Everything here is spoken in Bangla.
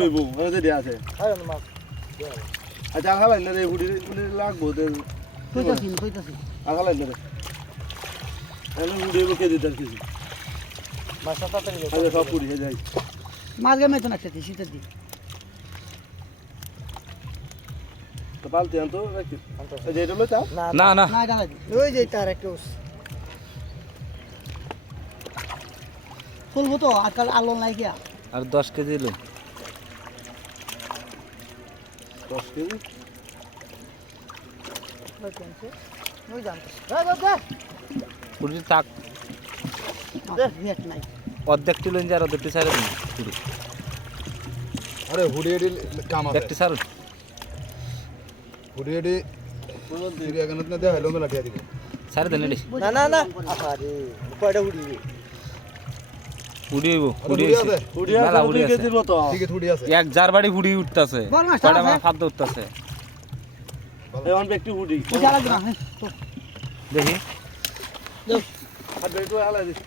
হইব ওতে দেয়া আছে আচ্ছা আগা লাইলে রে হুডি লাগবো দে কইতাছি আগা লাইলে রে এনে হুডি বকে দিতে কিছু মাছটা তাড়াতাড়ি আগে সব পুড়ি হয়ে যায় মাছ গামে তো না খেতে শীতের দিন তো পালতে আনতো রাখি এই যে এটা লইতা না না না এটা ওই যে তার একটা ফুলবো তো আজকাল আলো নাই গিয়া আর 10 কেজি লই 10 কেজি ওই জানতো পুরি তাক রেট নাই অর্ধেকটি লইন যার অর্ধেকটি ছাড়ে দিন পুরি আরে হুডি এডি কাম আছে একটি ছাড়ুন হুডি এডি পুরি এখানে না দেয়া হলো না লাঠিয়া দিবে ছাড়ে দেন এডি না আরে কয়টা হুডি উড়ি হইব উড়ি হুডি আছে হুডি মেলা আছে হুডি 2 আছে। কেজির মতো ঠিক আছে হুডি আছে এক জার বাড়ি হুডি উঠতাছে বড় মাছ কয়টা আছে? মানে খাদ্য উঠতাছে এই অন ব্যক্তি হুডি ওই জ্বালা দিবা দেখি আর বেটো আলা দিস